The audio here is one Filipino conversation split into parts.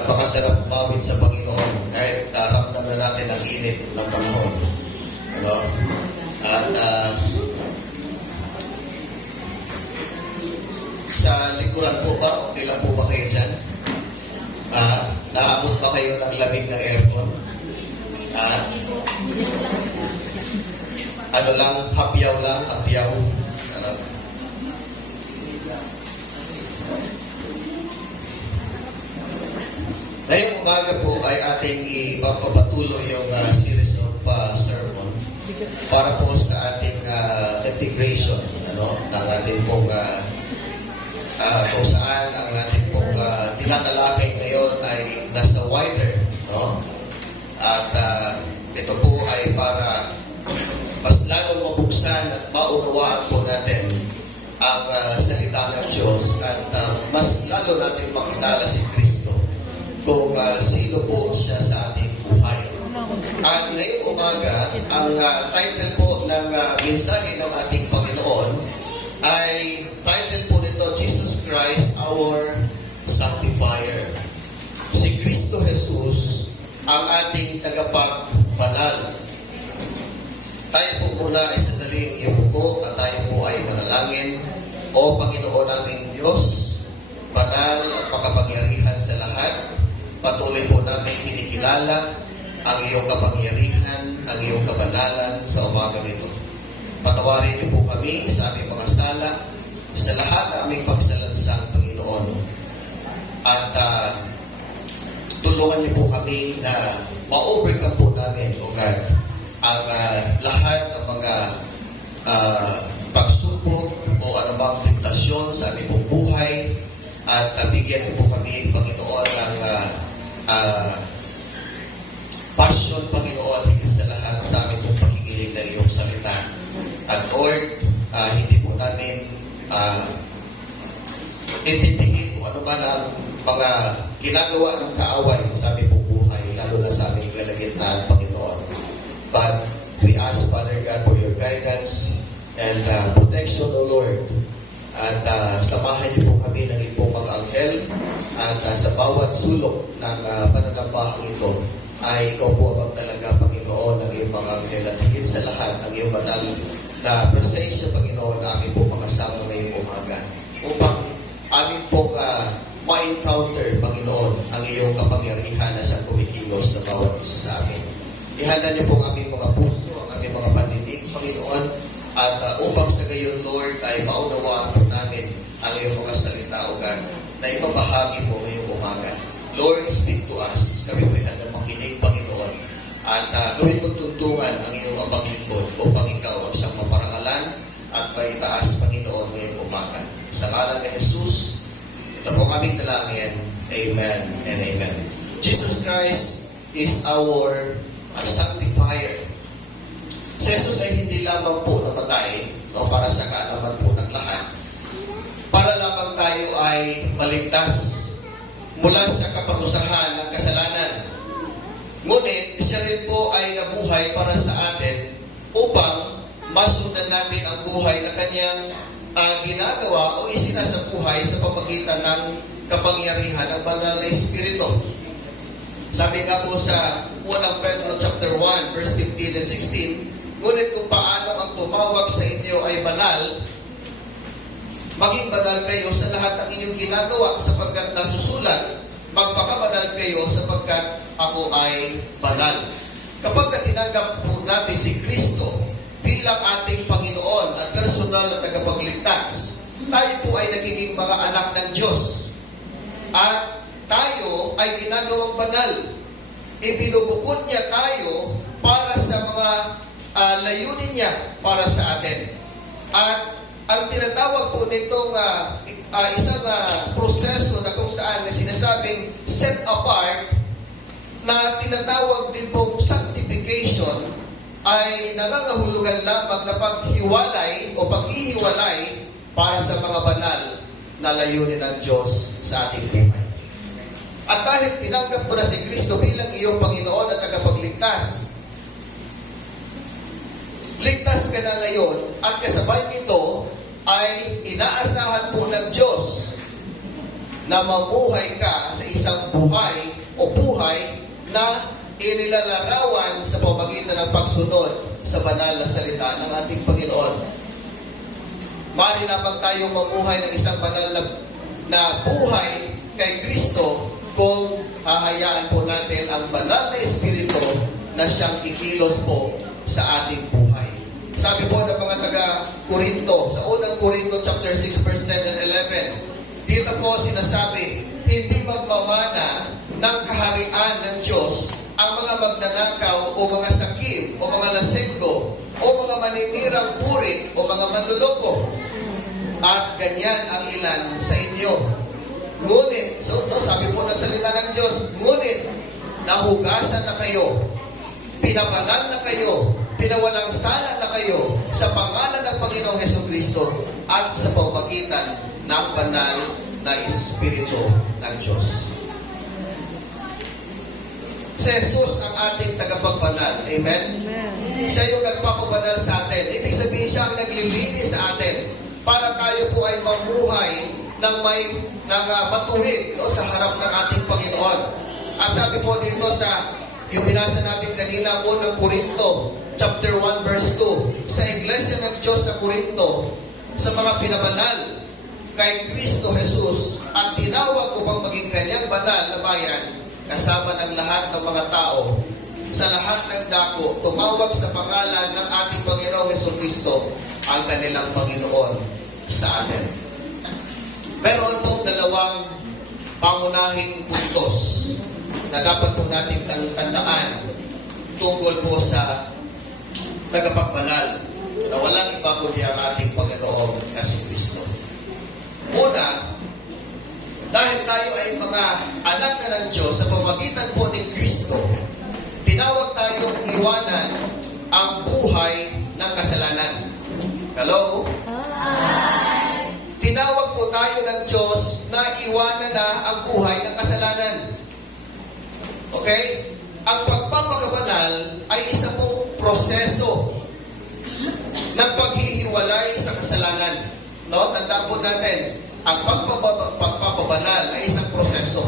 Napakasarap umawit sa Panginoon kahit naramdaman na natin ang init ng panahon. Ano? At sa likuran po ba, okay lang po ba kayo dyan? Naabot ba kayo ng lamig ng aircon? Ano lang, hapyaw lang, hapyaw. Ano? Ngayong umaga po ay ating ipapatuloy yung series of sermon para po sa ating integration ng ating pong kung saan ang ating pong tinatalakay ngayon ay nasa wider. At ito po ay para mas lalong mabuksan at maunawaan po natin ang salita ng Diyos at mas lalo natin makilala si Kristo kung sino po siya sa ating buhay. At ngayong umaga, ang title po ng mensahe ng ating Panginoon ay title po nito, Jesus Christ, our Sanctifier. Si Kristo Jesus ang ating tagapagbanal. Tayo po muna ay sandaling iupo at tayo po ay manalangin. O Panginoon naming Diyos, banal at makapangyarihan sa lahat, patuloy po namin kinikilala ang iyong kapangyarihan, ang iyong kabanalan sa umagang ito. Patawarin niyo po kami sa aming mga sala, sa lahat ng aming pagsalansang Panginoon. At tulungan niyo po kami na ma-overcome po namin, O God, ang lahat ng mga pagsubok o anumang tentasyon sa aming pong buhay. At bigyan po kami, Panginoon, ng passion, Panginoon, higit sa lahat sa aming pong pakikinig ng iyong salita. At Lord, hindi po namin intindihin kung ano man ang mga ginagawa ng kaaway sa aming pong buhay, lalo na sa aming kalagitnaan, Panginoon. But we ask, Father God, for your guidance and protection, O Lord. At samahan niyo po kami ng iyong mga anghel at sa bawat sulok ng pananambahang ito ay ikaw po ang talaga, Panginoon, ng iyong mga anghel at higit sa lahat ang iyong banal na presensya, Panginoon, na aming po makasama ngayong umaga upang aming po ma-encounter, Panginoon, ang iyong kapangyarihan na sa kumikilos sa bawat isa sa amin. Ihanda niyo po ang aming mga puso, ang aming mga pandinig, Panginoon, at upang sa gayon, Lord, ay maunawaan po namin ang iyong mga salita, O God, na ipabahagi po ngayong umaga. Lord, speak to us. Kami po handa makinig, Panginoon. At gawin mo tuntungan ang iyong abang lingkod upang ikaw ang siyang maparangalan at maitaas, Panginoon, ngayong umaga. Sa ngalan ni Jesus, ito po aming dalangin. Amen and amen. Jesus Christ is our sanctifier. Si Jesus ay hindi lamang po namatay para sa kaalaman po ng lahat, para lamang tayo ay maligtas mula sa kaparusahan ng kasalanan. Ngunit siya rin po ay nabuhay para sa atin upang masundan natin ang buhay na kanyang ginagawa o isinasabuhay sa pamagitan ng kapangyarihan ng banal na Espiritu. Sabi nga po sa 1 Pedro chapter 1 verse 15 and 16, ngunit kung paano ang tumawag sa inyo ay banal, maging banal kayo sa lahat ng inyong ginagawa sapagkat nasusulat, magpakabanal kayo sapagkat ako ay banal. Kapag tinanggap po natin si Kristo bilang ating Panginoon at personal na tagapagligtas, tayo po ay nagiging mga anak ng Diyos. At tayo ay ginagawang banal. Ibinubukod niya tayo para sa mga layunin niya para sa atin. At ang tinatawag po nitong isang proseso na kung saan na sinasabing set apart, na tinatawag din pong sanctification, ay nangangahulugan lamang na paghiwalay o paghihiwalay para sa mga banal na layunin ng Diyos sa ating buhay. At dahil tinanggap mo na si Kristo bilang iyong Panginoon at tagapagligtas, ligtas ka na ngayon at kasabay nito ay inaasahan po ng Diyos na mamuhay ka sa isang buhay o buhay na inilalarawan sa pamamagitan ng pagsunod sa banal na salita ng ating Panginoon. Mari lamang tayo mamuhay ng isang banal na buhay kay Kristo kung hahayaan po natin ang banal na Espiritu na siyang kikilos po sa ating buhay. Sabi po ng mga taga-Korinto, sa unang Korinto chapter 6 verse 10 and 11, dito po sinasabi, hindi magmamana ng kaharian ng Diyos ang mga magnanakaw o mga sakim o mga lasenggo o mga maninirang puri o mga manluloko. At ganyan ang ilan sa inyo. Ngunit, sabi po ng salita ng Diyos, ngunit nahugasan na kayo, pinabanal na kayo, pinawalang sala na kayo sa pangalan ng Panginoong Hesukristo at sa pamamagitan ng banal na Espiritu ng Diyos. Si Jesus ang ating tagapagbanal. Amen? Siya yung nagpapabanal sa atin. Ibig sabihin siya ang naglilinis sa atin para tayo po ay mamuhay ng matuwid sa harap ng ating Panginoon. At sabi po dito sa yung binasa natin kanina, unang Korinto, chapter 1, verse 2, sa Iglesia ng Diyos sa Korinto, sa mga pinabanal kay Kristo Jesus, at tinawag upang maging kanyang banal na bayan, kasama ng lahat ng mga tao, sa lahat ng dako, tumawag sa pangalan ng ating Panginoong Hesukristo, ang kanilang Panginoon sa atin. Meron pong dalawang pangunahing puntos na dapat po natin tandaan tungkol po sa tagapagbanal na walang iba kundi ang ating Panginoon na si Kristo. Una, dahil tayo ay mga anak na ng Diyos sa pamamagitan po ni Kristo, tinawag tayong iwanan ang buhay ng kasalanan. Hello? Hi! Tinawag po tayo ng Diyos na iwanan na ang buhay ng kasalanan. Okay? Ang pagpapakabanal ay isa pong proseso ng paghihiwalay sa kasalanan. No? Tandaan po natin, ang pagpapabanal ay isang proseso.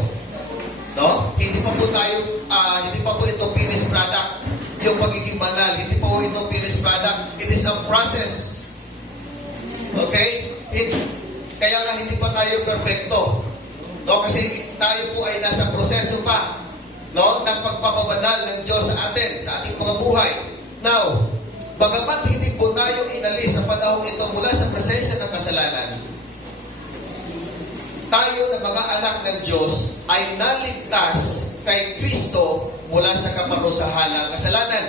No? Hindi pa po ito finished product. Yung pagiging banal, hindi pa po ito finished product. It is a process. Okay? Kaya nga hindi pa tayo perfecto. No? Kasi tayo po ay nasa proseso pa, no, ng pagpapabanal ng Diyos sa atin, sa ating mga buhay. Now, bagamat hindi po tayo inalis sa panahong ito mula sa presensya ng kasalanan, tayo na mga anak ng Diyos ay naligtas kay Kristo mula sa kaparusahan ng kasalanan.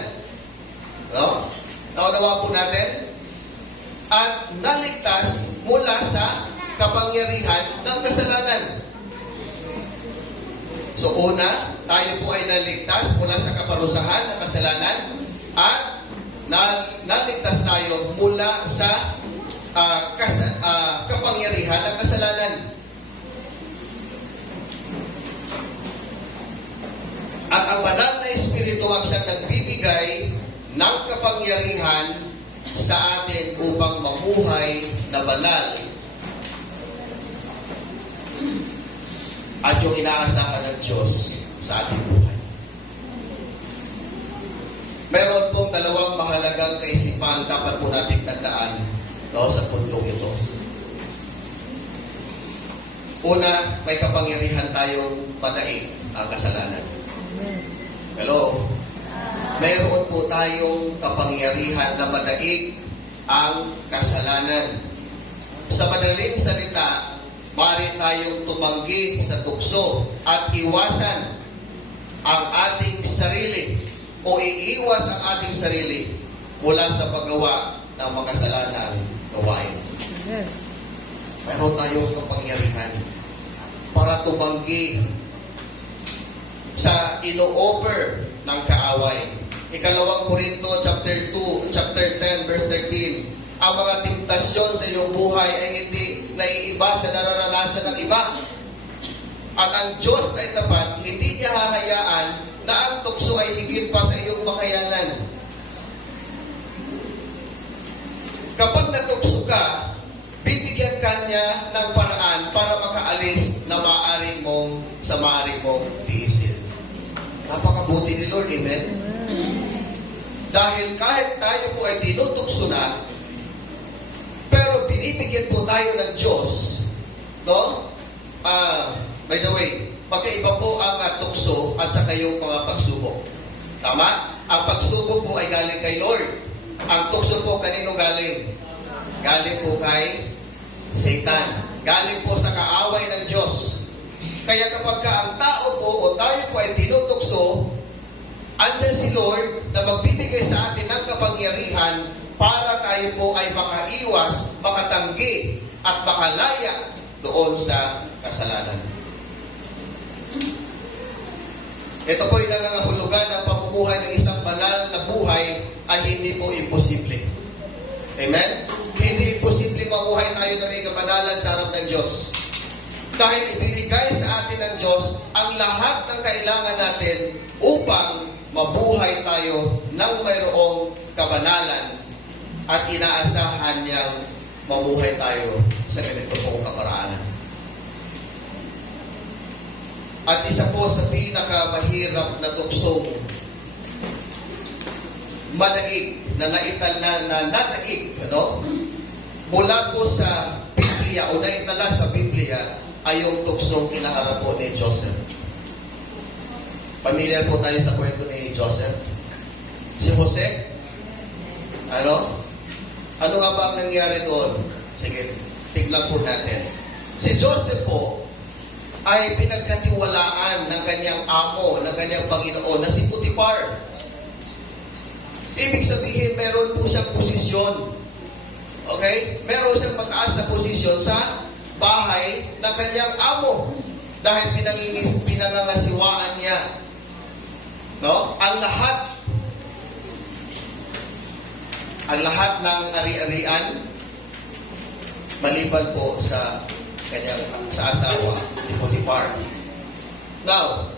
No? Naunawa po natin? At naligtas mula sa kapangyarihan ng kasalanan. So una, tayo po ay naligtas mula sa kaparusahan ng kasalanan at naligtas tayo mula sa kapangyarihan ng kasalanan. At ang banal na Espiritu ang siyang nagbibigay ng kapangyarihan sa atin upang mamuhay na banal at yung inaasahan ng Diyos sa ating buhay. Meron pong dalawang mahalagang kaisipan dapat po natin tandaan sa pundong ito. Una, may kapangyarihan tayong manaig ang kasalanan. Hello? Mayroon po tayong kapangyarihan na manaig ang kasalanan. Sa madaling salita, maaari tayong tumanggi sa tukso at iwasan ang ating sarili o iiwas ang ating sarili mula sa paggawa ng makasalanang gawain. Mayroon tayong kapangyarihan para tumanggi sa ino-offer ng kaaway. Ikalawang Korinto chapter 2, chapter 10, verse 13. Ang mga temptasyon sa iyong buhay ay hindi naiiba sa nararanasan ng iba. At ang Diyos ay tapat, hindi niya hahayaan na ang tukso ay higit pa sa iyong makayanan. Kapag natukso ka, bibigyan ka niya ng paraan para makaalis na Napakabuti ni Lord, amen? Dahil kahit tayo po ay tinutukso na, pero binibigyan po tayo ng Diyos, no? By the way, magkaiba po ang tukso at saka yung mga pagsubok. Tama? Ang pagsubok po ay galing kay Lord. Ang tukso po kanino galing? Galing po kay Satan. Galing po sa kaaway ng Diyos. Kaya kapag ang tao po o tayo po ay tinutukso, andyan si Lord na magbibigay sa atin ng kapangyarihan para tayo po ay makaiwas, makatanggi at makalaya doon sa kasalanan. Ito po yung nangangahulugan ng pamumuhay ng isang banal na buhay ay hindi po imposible. Amen? Hindi imposible mabuhay tayo na may kabanalan sa harap ng Diyos. Dahil ibinigay sa atin ng Diyos ang lahat ng kailangan natin upang mabuhay tayo ng mayroong kabanalan at inaasahan niyang mabuhay tayo sa ganito pong kaparaanan. At isa po sa pinakamahirap na tuksong manaig na naital na nanaig, ano? Mula po sa Biblia o naitala sa Biblia ay yung tuksong kinaharap po ni Joseph. Pamilyar po tayo sa kwento ni Joseph. Si Jose, ano nga ba ang nangyari doon? Sige, tignan po natin. Si Joseph po ay pinagkatiwalaan ng kanyang amo, ng kanyang Panginoon na si Potiphar. Ibig sabihin, meron po siyang posisyon. Okay? Meron siyang mataas na posisyon sa bahay ng kanyang amo. Dahil pinangangasiwaan niya. No? Ang lahat ng ari-arian, maliban po sa kanyang sa asawa ni Potiphar. Now,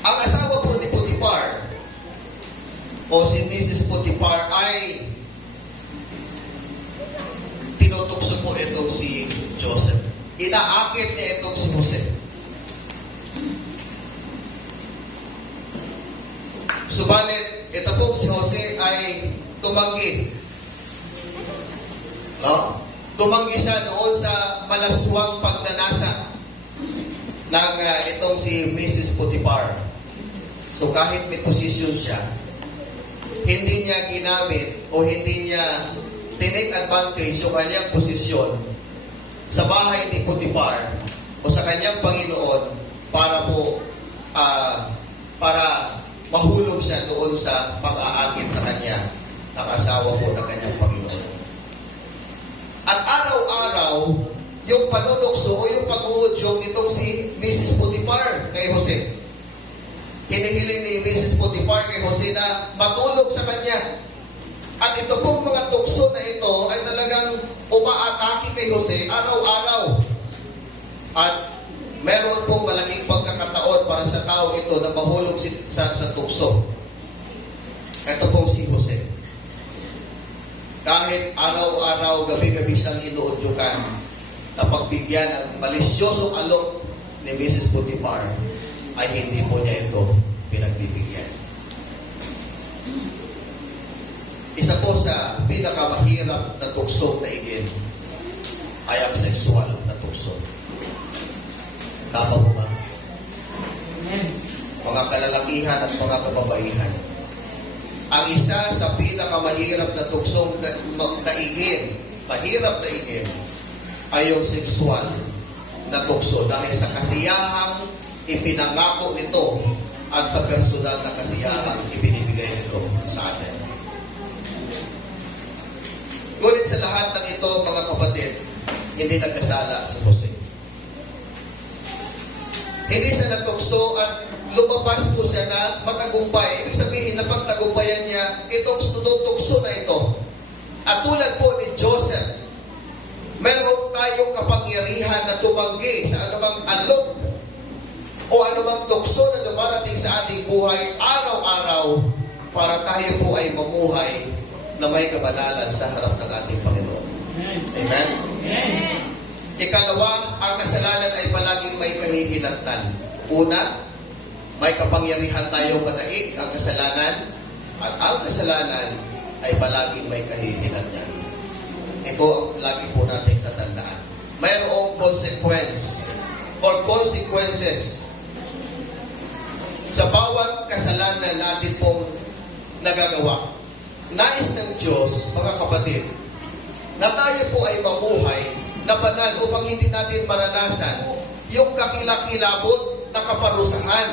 ang asawa po ni Potiphar o si Mrs. Potiphar ay tinutukso po itong si Joseph. Inaakit niya itong si Jose. Subalit, ito pong si Jose ay tumanggi. No? Tumanggi siya doon sa malaswang pagnanasa ng itong si Mrs. Potiphar. So kahit may posisyon siya, hindi niya ginamit o hindi niya tinake advantage yung kanyang posisyon sa bahay ni Potiphar o sa kanyang Panginoon para po para mahulog siya doon sa pag-aakit sa kanya ng asawa po ng kanyang Panginoon. At araw-araw, yung panunukso o yung pag-uudyong nitong si Mrs. Potiphar kay Jose. Hinihiling ni Mrs. Potiphar kay Jose na matulog sa kanya. At ito pong mga tukso na ito ay talagang umaatake kay Jose araw-araw. At meron pong malaking pagkakataon para sa tao ito na mahulog sa tukso. Ito pong si Jose. Kahit araw-araw, gabi-gabi siyang inuudyukan na pagbigyan ng malisyosong alok ni Mrs. Potiphar, ay hindi po niya ito pinagbibigyan. Isa po sa pinakamahirap na tuksong na igin ay ang sexual na tukso. Tama po ba? Mga kalalakihan at mga kababaihan. Ang isa sa pinakamahirap na tuksong naigin, mahirap na igin, ay yung sexual na tukso dahil sa kasiyahang ipinangako nito at sa personal na kasiyahang ibinibigay nito sa atin. Ngunit sa lahat ng ito, mga kapatid, hindi nagkasala si Jose. Hindi siya natukso at lumabas po siya na matagumpay. Ibig sabihin na pagtagumpayan niya itong tukso na ito. At tulad po ni Joseph, meron tayong kapangyarihan na tumanggi sa anumang alok o anumang tukso na dumarating sa ating buhay araw-araw para tayo po ay mamuhay na may kabanalan sa harap ng ating Panginoon. Amen? Ikalawa, ang kasalanan ay palagi kahihinatnan. Una, may kapangyarihan tayo manaig ang kasalanan, at ang kasalanan ay palaging may kahihinatnan. Ito ang lagi po natin tatandaan. Mayroong consequence or consequences sa bawat kasalanan natin pong nagagawa. Nais ng Diyos, mga kapatid, na tayo po ay mamuhay na banal upang hindi natin maranasan yung kakilakilabot na kaparusahan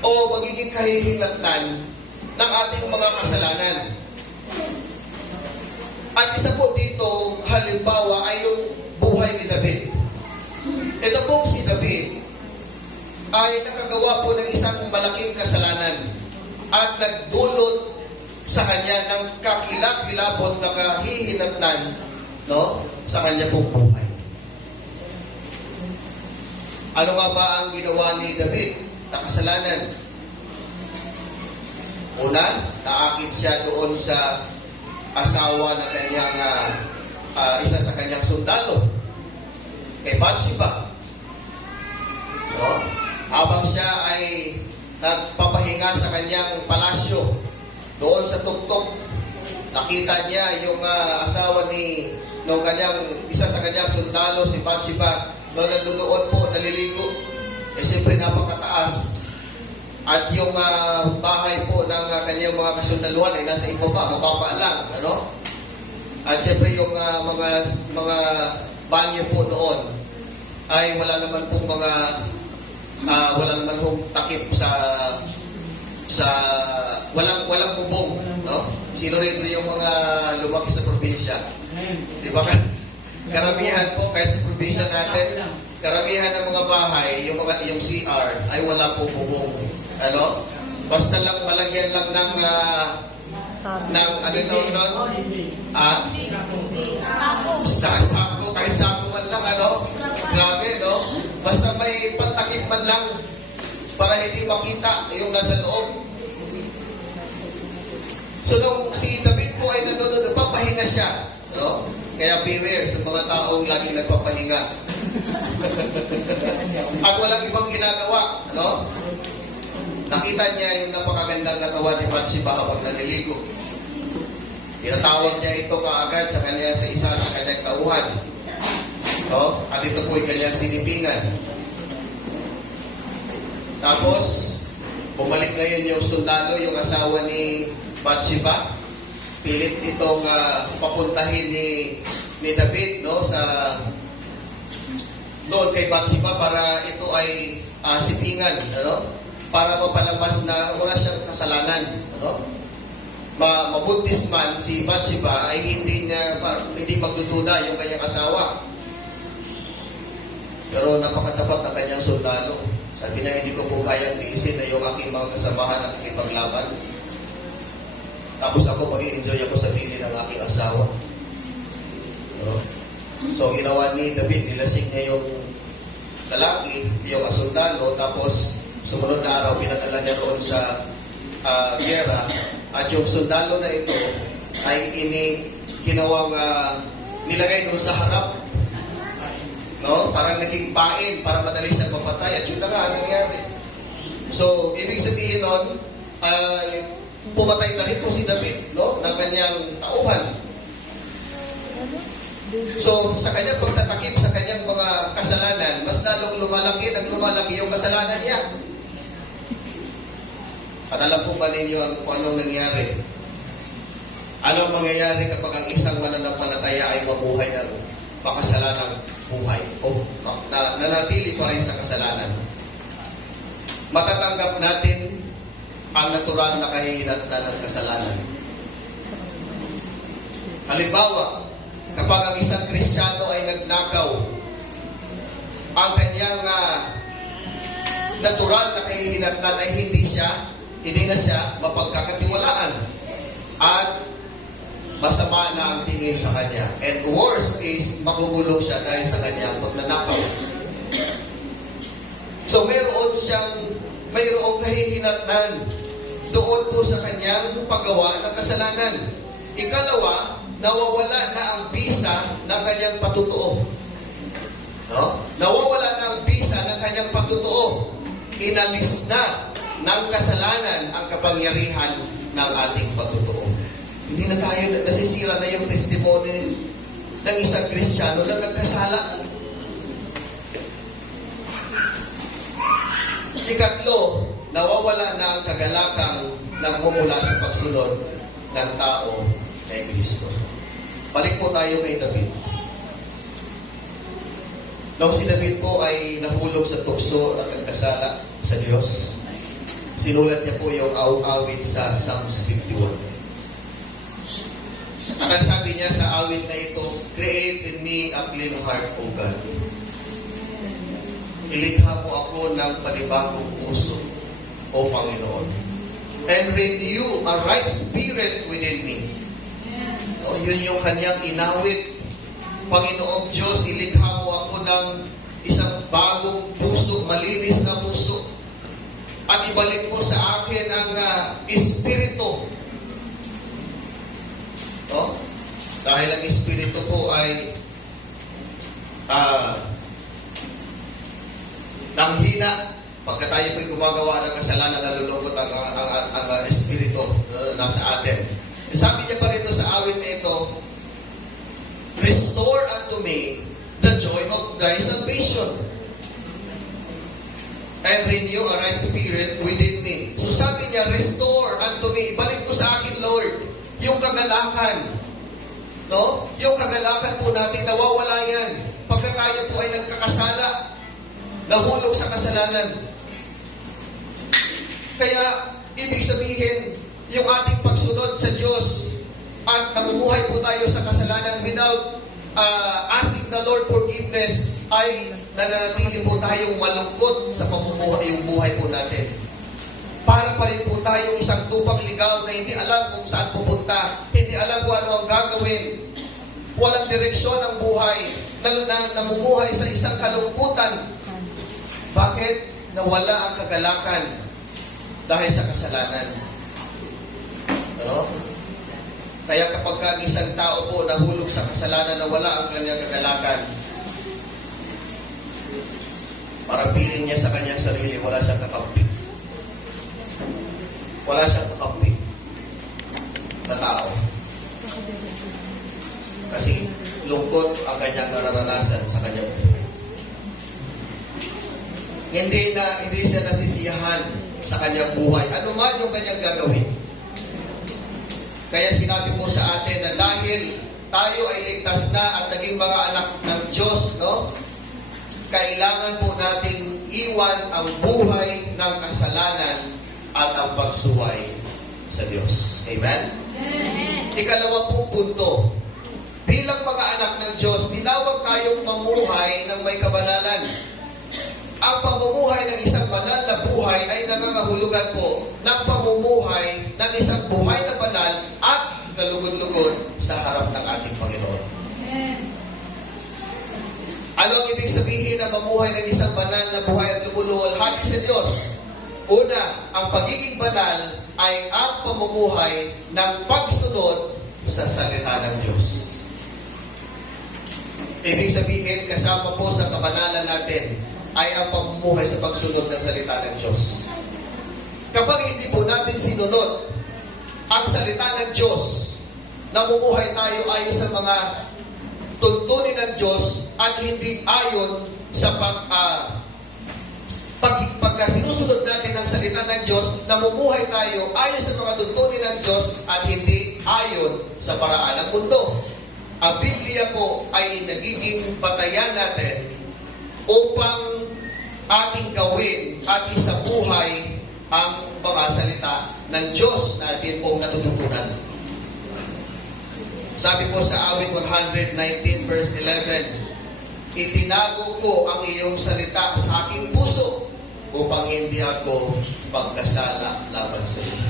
o magiging kahihinatnan ng ating mga kasalanan. At isa po dito, halimbawa, ay yung buhay ni David. Ito pong si David ay nakagawa po ng isang malaking kasalanan at nagdulot sa kanya ng kakilak-kilabot na kahihinatnan, no, sa kanya pong buhay. Ano nga ba ang ginawa ni David na kasalanan? Una, naakit siya doon sa asawa na kanyang isa sa kanyang sundalo, kay Bathsheba. No? Habang siya ay nagpapahinga sa kanyang palasyo, doon sa tuktok, nakita niya yung asawa ni nung kanyang isa sa kanyang sundalo, si Bathsheba, no, nandoon po, naliligo. Eh siyempre napakataas. At yung bahay po ng kanyang mga kasundaluhan ay nasa ibaba, mababa lang, ano? At siyempre yung mga banyo po noon ay wala naman pong wala naman pong takip sa walang bubong, no? Sino rito yung mga lumaki sa probinsya? Di ba? Karamihan po, kahit sa probinsya natin, karamihan ng mga bahay, yung CR ay wala pong bubong. Ano? Basta lang malagyan lang ng ano nun? Sako, kahit sako man lang, ano? Grabe, no? Basta may pantakip man lang para hindi makita yung nasa loob. So, nung si David po ay nandun, nagpapahinga siya, no? Kaya beware sa mga taong laging nagpapahinga. At walang ibang ginagawa, ano? Nakita niya yung napakagandang katawan ni Bathsheba habang naliligo. Tinatawag niya ito kaagad sa kanya sa isa sa kanyang tauhan. No? At ito po ay kanyang sinipingan. Tapos, bumalik ngayon yung sundalo, yung asawa ni Bathsheba. Pilit itong papuntahin ni David, no, sa doon kay Bathsheba para ito ay sipingan, ano? Para mapalabas na wala siyang kasalanan, ano? Mabuntis man si Bathsheba ay hindi magdududa yung kanyang asawa. Pero napakatapat ng kanyang sundalo. Sabi na, hindi ko po kayang tiisin na yung aking mga kasamahan at ikipaglaban. Tapos ako, mag-i-enjoy ako sa piling ng aking asawa. No? So, ginawa ni David, nilasing niya yung lalaki, yung asundalo, tapos sumunod na araw, pinadala niya roon sa gera, at yung sundalo na ito ay ginawang nilagay doon sa harap, no? Parang naging pain para madali siyang mapatay, at yun na nga ang nangyari. So, ibig sabihin nun, pumatay na rin po si David, no, ng kanyang tauhan. So, sa kanyang pagtatakip sa kanyang mga kasalanan, mas lalong lumalaki yung kasalanan niya. At alam po ba ninyo kung anong nangyari? Anong mangyayari kapag ang isang mananampalataya ay mabuhay ng makasalanang buhay? O nanatili pa rin sa kasalanan? Matatanggap natin ang natural na kahihinatnan ng kasalanan. Halimbawa, kapag ang isang Kristiyano ay nagnakaw, ang kanyang natural na kahihinatnan ay hindi na siya mapagkakatiwalaan at masama na ang tingin sa kanya. And worst is, makukulong siya dahil sa kanyang pagnanakaw. So, mayroong kahihinatnan doon po sa kanyang paggawa ng kasalanan. Ikalawa, nawawala na ang bisa ng kanyang patutuo. No? Nawawala na ang bisa ng kanyang inalis na ng kasalanan ang kapangyarihan ng ating pagtotoo. Hindi na tayo nasisira na yung testimony ng isang Kristiyano na nagkasala. Ikatlo, nawawala na ang kagalakang nagmumula sa pagsunod ng tao kay Kristo. Balik po tayo kay David. Nung si David po ay nahulog sa tukso at nagkasala sa Diyos, sinulat niya po yung awit sa Psalms 51. At ang sabi niya sa awit na ito, "Create in me a clean heart, O God. Ilikha mo ako ng panibagong puso, O Panginoon. And renew a right spirit within me." O, yun yung kanyang inawit. Panginoong Diyos, ilikha mo ako ng isang bagong puso, malinis na puso. At ibalik mo sa akin ang espiritu. No? Dahil ang espiritu po ay nanghina. Pagka tayo po'y gumagawa ng kasalanan, nalulungkot ang espiritu nasa atin. Sabi niya pa rito sa awit na ito, "Restore unto me the joy of thy salvation, and renew a right spirit within me." So sabi niya, restore unto me. Balik mo sa akin, Lord, yung kagalakan. No? Yung kagalakan po natin, nawawala yan. Pagka tayo po ay nagkakasala, nahulog sa kasalanan. Kaya, ibig sabihin, yung ating pagsunod sa Diyos at namumuhay po tayo sa kasalanan without asking the Lord forgiveness, ay nananatili po tayong malungkot sa pamumuhay, yung buhay po natin. Para pa rin po tayong isang tupang ligaw na hindi alam kung saan pupunta, hindi alam kung ano ang gagawin. Walang direksyon ang buhay, namumuhay sa isang kalungkutan. Bakit? Nawala ang kagalakan dahil sa kasalanan. Ano? Kaya kapag ang isang tao po nahulog sa kasalanan, nawala ang kanyang kagalakan, parang feeling niya sa kanyang sarili, wala siyang kakampi. Wala siyang kakampi na tao. Kasi lungkot ang kanyang nararanasan sa kanyang buhay. Hindi siya nasisiyahan sa kanyang buhay. Ano man yung kanyang gagawin. Kaya sinabi po sa atin na dahil tayo ay ligtas na at naging mga anak ng Diyos, no? Kailangan po nating iwan ang buhay ng kasalanan at ang pagsuway sa Diyos. Amen? Amen. Ikalawa pong punto. Bilang mga anak ng Diyos, tinawag tayong mamuhay ng may kabanalan. Ang pamumuhay ng isang banal na buhay ay nangangahulugan po ng pamumuhay ng isang buhay na banal at kalugod-lugod sa harap ng ating Panginoon. Ano ang ibig sabihin ng mamuhay ng isang banal na buhay at lumuluwalhati sa Diyos? Una, ang pagiging banal ay ang pamumuhay ng pagsunod sa salita ng Diyos. Ibig sabihin, kasama po sa kabanalan natin ay ang pamumuhay sa pagsunod ng salita ng Diyos. Kapag hindi po natin sinunod ang salita ng Diyos, namumuhay tayo ayon sa mga tuntunin ng Diyos at hindi ayon sa pagka sinusunod natin ang salita ng Diyos, namumuhay tayo ayon sa mga tuntunin ng Diyos at hindi ayon sa paraan ng mundo. Ang Biblia po ay nagiging batayan natin upang ating gawin at isabuhay ang mga salita ng Diyos na atin pong natututunan. Sabi po sa awit 119 verse 11, "Itinago ko ang iyong salita sa aking puso upang hindi ako magkasala laban sa iyo."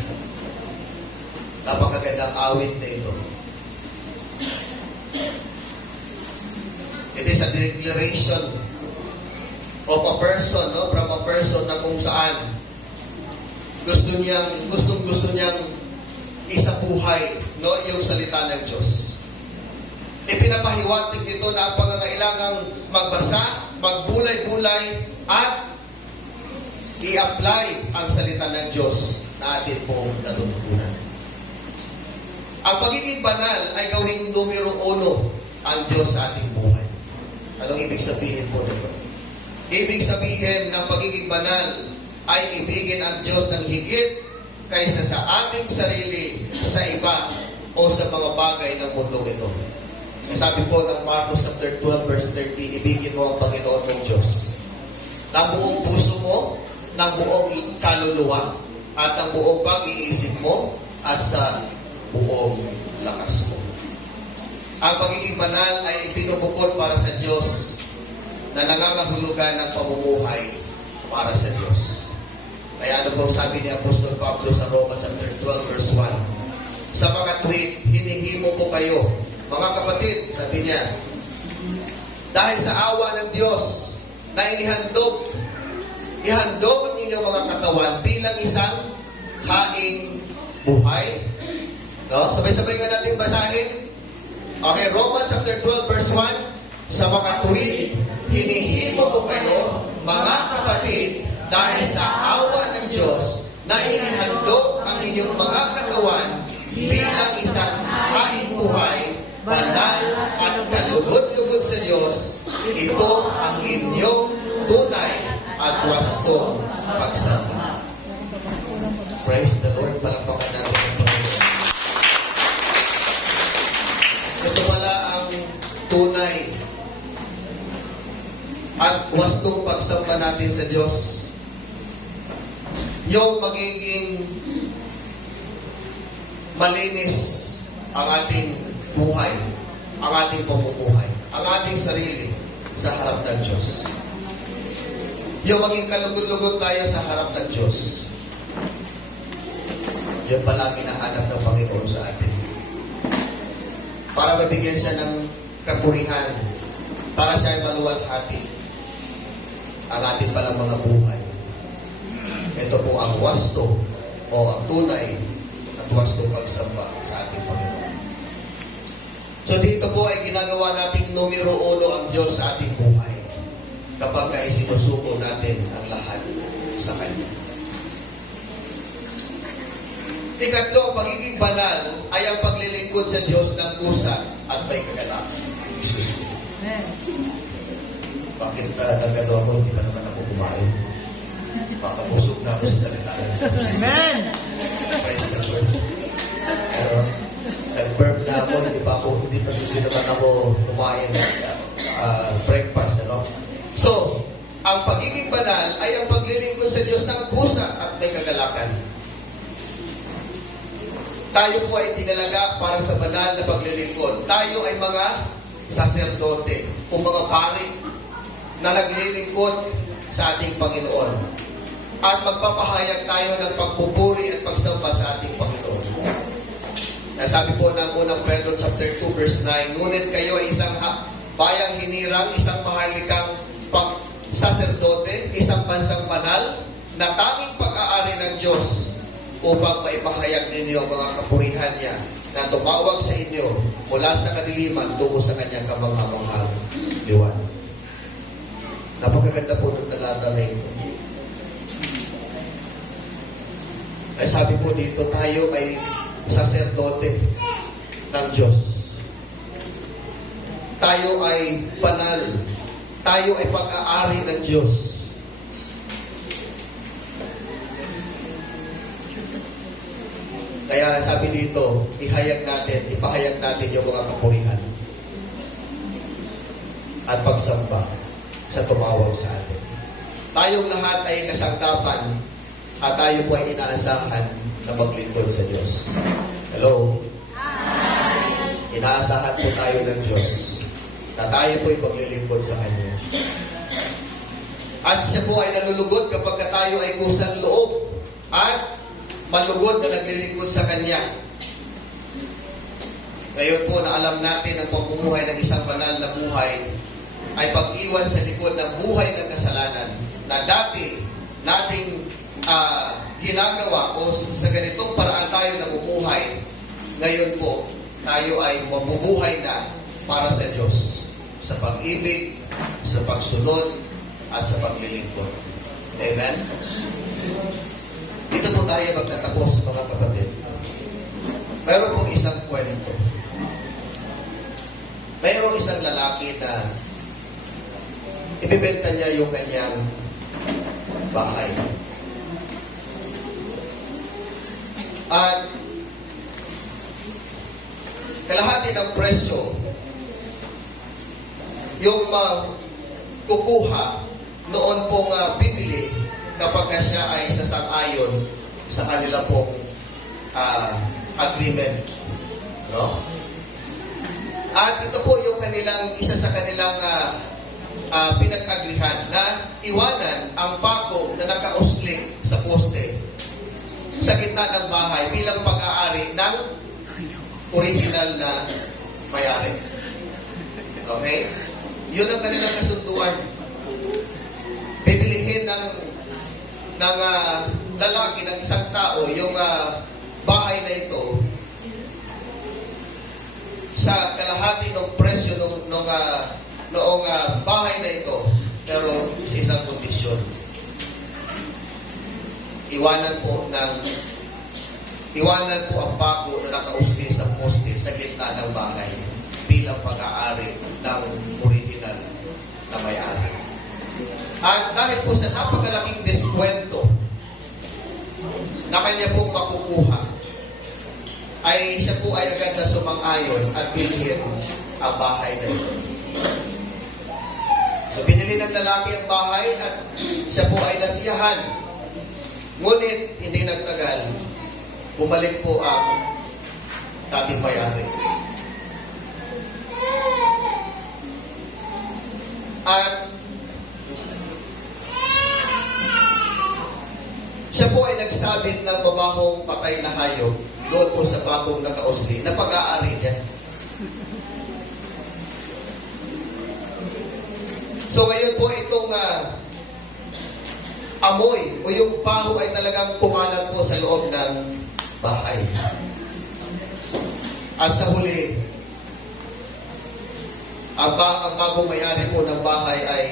Napakagandang awit na ito. It is a declaration of a person, no? From a person na kung saan gusto niyang isabuhay, no, yung salita ng Diyos. Ipinapahiwatig nito na ang pangangailangang magbasa, magbulay-bulay, at i-apply ang salita ng Diyos na atin pong natutunan. Ang pagiging banal ay gawing numero 1 ang Diyos sa ating buhay. Anong ibig sabihin po nito? Ibig sabihin ng pagiging banal ay ibigin ang Diyos ng higit kaysa sa ating sarili, sa iba, o sa mga bagay ng mundong ito. Sabi po ng Marcos chapter 12 verse 30, ibigin mo ang Panginoon mong Diyos ng buong puso mo, ng buong kaluluwa, at ng buong pag-iisip mo, at sa buong lakas mo. Ang pagiging banal ay ipinubukod para sa Diyos na nangangahulugan ng pamumuhay para sa Diyos. Kaya ano pong sabi ni Apostol Pablo sa Romans chapter 12 verse 1, sa mga tuwid, hinihimo ko kayo, mga kapatid, sabi niya, dahil sa awa ng Diyos na ihandog ang inyong mga katawan bilang isang haing buhay. No? Sabay-sabay nga natin basahin. Okay, Romans chapter 12 verse 1, sa mga tuwid, hinihimo ko kayo, mga kapatid, dahil sa awa ng Diyos na inihandog ang inyong mga katawan bilang isang haing buhay, banal at kalugod-lugod sa Diyos. Ito ang inyong tunay at wastong pagsamba. Praise the Lord. Palakpakan natin ang Panginoon. Ito pala ang tunay at wastong pagsamba natin sa Diyos. Yung magiging malinis ang ating buhay, ang ating pamumuhay, ang ating sarili sa harap ng Diyos. Yung maging kalugod-lugod tayo sa harap ng Diyos. Yun pala hinahanap ng Panginoon sa atin. Para mabigyan siya ng kapurihan, para siya ay maluwalhati ang ating palang mga buhay. Ito po ang wasto o ang tunay at wasto pagsamba sa ating Panginoon. So dito po ay ginagawa nating numero 1 ang Diyos sa ating buhay kapag ay sinusuko natin ang lahat sa Kanya. Ikatlo, ang pagiging banal ay ang paglilingkod sa Diyos ng kusa at may kagalakan. Excuse me. Bakit nagano ako, hindi pa naman ako kumain? Baka busog na ako sa salita ng Diyos. Amen! Praise the Lord. Pero, nag-burp na ako, hindi naman ako kumain ng breakfast, ano? So, ang pagiging banal ay ang paglilingkod sa Diyos ng kusa at may kagalakan. Tayo po ay tinalaga para sa banal na paglilingkod. Tayo ay mga saserdote o mga pari na naglilingkod sa ating Panginoon. At magpapahayag tayo ng pagpupuri at pagsamba sa ating Panginoon. Nasabi po ng unang Pedro chapter 2 verse 9, ngunit kayo ay isang bayang hinirang, isang maharlikang saserdote, isang bansang banal, na tanging pag-aari ng Diyos upang maipahayag ninyo ang mga kapurihan niya na tumawag sa inyo mula sa kadiliman tungo sa kanyang kamangha-manghang liwanag. Napakaganda po ng talata na ito. Ay sabi po dito, tayo ay saserdote ng Diyos. Tayo ay banal. Tayo ay pag-aari ng Diyos. Kaya sabi dito, ipahayag natin yung mga kapurihan at pagsamba sa tumawag sa atin. Tayong lahat ay kasangkapan at tayo po ay inaasahan na maglingkod sa Diyos. Hello? Hi! Inaasahan po tayo ng Diyos na tayo po ay maglilingkod sa Kanya. At siya po ay nalulugod kapag tayo ay kusang loob at malugod na naglilingkod sa Kanya. Ngayon po na alam natin ang pamumuhay ng isang banal na buhay ay pag-iwan sa likod ng buhay ng kasalanan na dati nating ginagawa o sa ganitong paraan tayo namumuhay. Ngayon po, tayo ay mabubuhay na para sa Diyos sa pag-ibig, sa pagsunod, at sa paglilingkod. Amen? Dito po tayo magtatapos, mga kapatid. Meron pong isang kwento. Mayroong isang lalaki na ibibenta niya yung kanyang bahay. At kalahati ng presyo yung kukuha noon pong bibili kapag siya ay sasang-ayon sa kanila pong agreement. No? At ito po yung kanilang, isa sa kanilang pinag-agrihan na iwanan ang pako na nakausling sa poste sa gitna ng bahay bilang pag-aari ng original na may-ari. Okay? Yun ang kanilang kasunduan. Bibilihin ng lalaki, ng isang tao, yung bahay na ito sa kalahati ng presyo noong bahay na ito, pero sa isang kondisyon. Iwanan po ang pako na nakausli sa poste sa gitna ng bahay bilang pag-aari ng original na may-ari. At dahil po sa napakalaking diskwento na kanya pong makukuha, ay siya po ay agad na sumang-ayon at bilhin ang bahay na ito. So binili ng lalaki ang bahay at siya po ay nasiyahan. Ngunit hindi nagtagal, bumalik po ang dating may-ari. At siya po ay nagsabit ng mabahong patay na hayop doon po sa bagong nakausli na pag-aari niya. So ngayon po itong amoy o yung baho ay talagang pumalat po sa loob ng bahay. At sa huli, ang bagong may-ari po ng bahay ay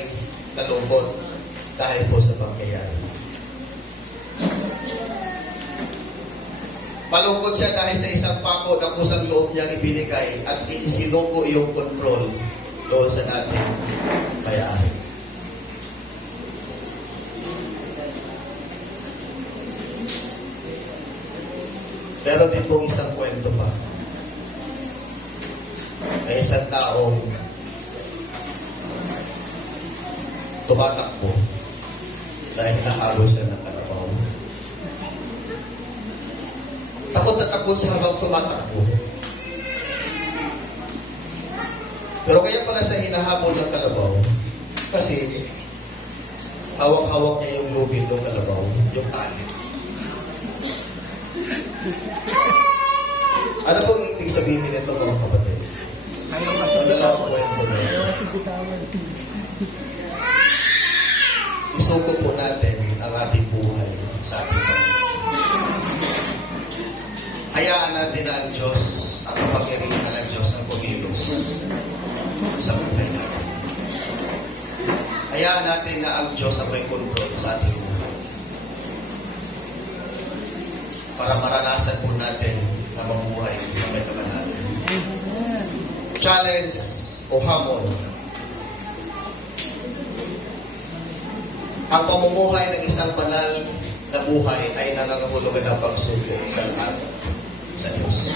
nalungkot dahil po sa pangyayari. Malungkot siya dahil sa isang pako na kusang loob niyang ibinigay at isinungko yung control doon sa natin may-ari. Meron din pong isang kwento pa. May isang taong tumatakbo dahil nahabol siya ng kalabaw. Takot na takot siya habang tumatakbo. Pero kaya pala sa hinahabol ng kalabaw, kasi hawak-hawak niya yung lubid ng kalabaw, yung tali. Ano pong ibig sabihin nito, mga kapatid? Ayaw masibitawan. Ayaw masibitawan. Isuko po natin ang ating buhay sa ating Panginoon. Hayaan natin na ang Diyos, ang kapangyarihan ng Diyos ang kumilos sa buhay natin. Hayaan natin na ang Diyos ang may kontrol sa ating buhay. Para maranasan po natin na mabuhay na may kabanalan. Challenge o hamon. Ang pamumuhay ng isang banal na buhay ay nangangahulugan ng pagsuko sa lahat sa Diyos.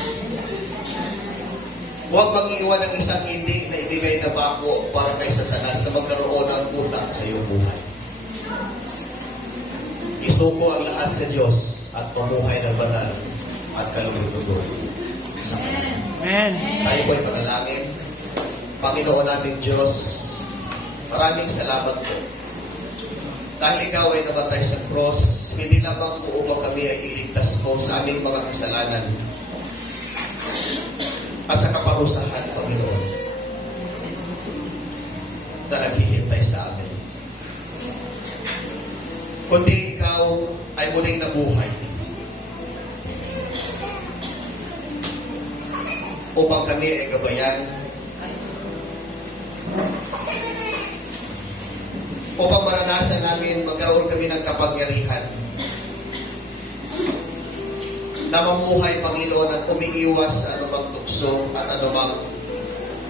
Huwag mag-iwan ng isang hindi na ibigay na bako para kay Satanas na magkaroon ng utak sa iyong buhay. Isuko ang lahat sa Diyos at pamuhay na banal at kalugod-lugod sa Kanya. Amen. Tayo po'y manalangin. Panginoon naming Diyos, maraming salamat po. Dahil ikaw ay namatay sa cross, hindi lamang po upang kami ay iligtas mo sa aming mga kasalanan at sa kaparusahan, Panginoon, na naghihintay sa amin. Kundi ikaw ay muling nabuhay upang kami ay gabayan, upang maranasan namin, magkaroon kami ng kapangyarihan na mamuhay, Panginoon, at umiiwas sa anumang tukso at anumang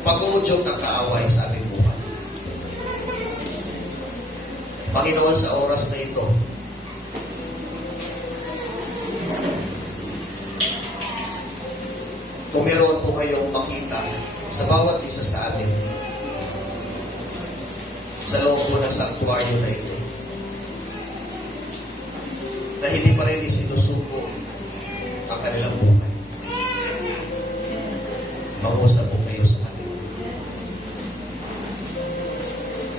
pag-uudyok ng kaaway sa aming buhay. Panginoon, sa oras na ito, kung meron po kayong makita sa bawat isa sa amin, sa loob po ng sanctuaryo na ito, na hindi pa rin isinusuko ang kanilang buhay, mangusap po kayo sa kanila.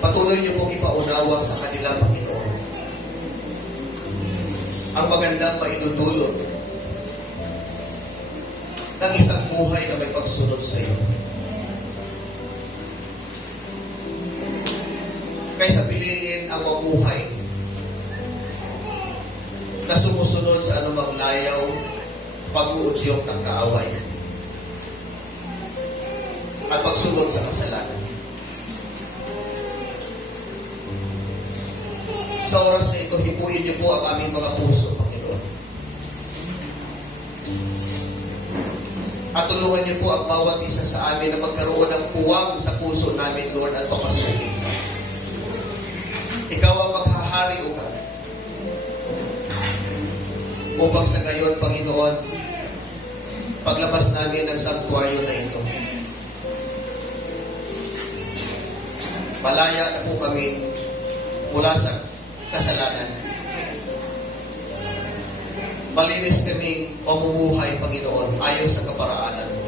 Patuloy niyo pong ipaunawa sa kanila, Panginoon, ang magandang maidudulot ng isang buhay na may pagsunod sa iyo. Kaysa piliin ang mamuhay na sumusunod sa anumang layaw, pag-uudyok ng kaaway, at pagsunod sa kasalanan. Sa oras na ito, hipuin niyo po ang aming mga puso, Panginoon. At tulungan niyo po ang bawat isa sa amin na magkaroon ng puwang sa puso namin, Lord, at papasukin ka. Ikaw ang maghahari, O God. Upang sa gayon, Panginoon, paglabas namin ng sanctuaryo na ito, malaya na po kami mula sa kasalanan. Malinis kaming mamumuhay, Panginoon, ayon sa kaparaanan mo.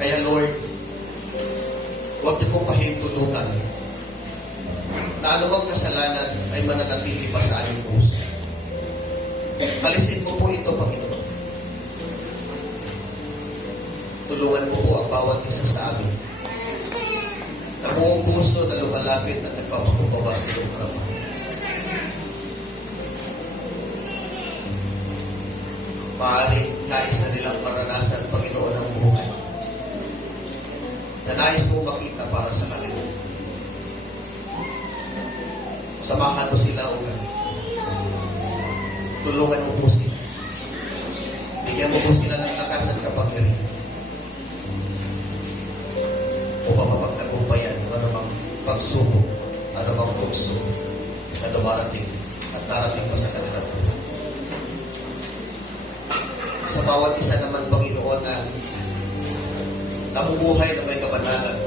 Kaya, Lord, huwag niyo pong pahintulutan na anumang kasalanan ay mananatili pa sa aming puso. Alisin mo po ito, Panginoon. Tulungan mo po ang bawat isa sa amin na buong puso na lumalapit at nagpapakumbaba sa iyong harapan. Maaaring nais na nilang maranasan, Panginoon, ang buhay na nais mo makita para sa kanila. Samahan mo sila, O God. Tulungan mo po sila. Bigyan mo po sila ng lakas at kapangyarihan upang mapagtagumpayan ng anumang pagsubok, anumang tukso na dumarating at darating pa sa kanilang buhay. Sa bawat isa naman, Panginoon, na namumuhay na may kabanalan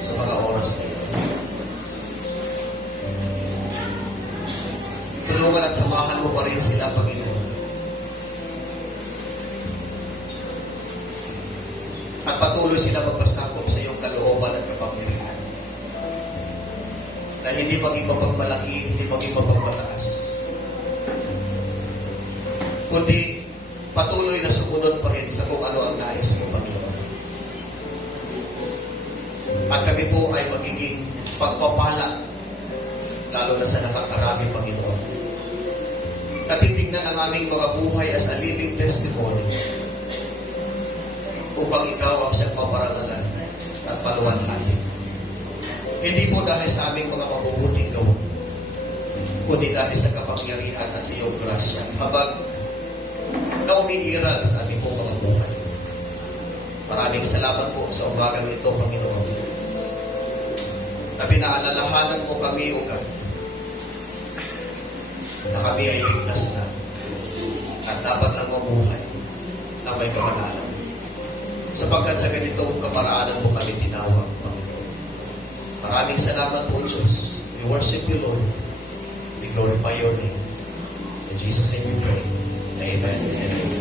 sa mga oras na ito, tulungan at samahan mo pa rin sila, Panginoon. At patuloy sila magpasakop sa iyong kalooban at kapangyarihan. Na hindi maging mapagmalaki, hindi maging mapagmataas, kundi patuloy na sumunod pa rin sa kung ano ang nais ng Panginoon. At kami po ay magiging pagpapala, lalo na sa nakakarami, Panginoon. Natitignan ang aming mga buhay as a living testimony upang ikaw ang siyang maparangalan at paluwalhanin. Hindi po dahil sa aming mga mabubuting gawa, kundi dahil sa kapangyarihan at sa iyong grasya, habang na umiiral sa aming pong mga buhay. Maraming salamat po sa umagang ito, Panginoon, na pinaalalahanan mo kami, O God, na kami ay ligtas na at dapat lang mamuhay na may kabanalan. Sapagkat sa ganitong kaparaanan mo kami tinawag, Panginoon. Maraming salamat po, Diyos. We worship you, Lord. We glorify your name. In Jesus' name we pray. Amen.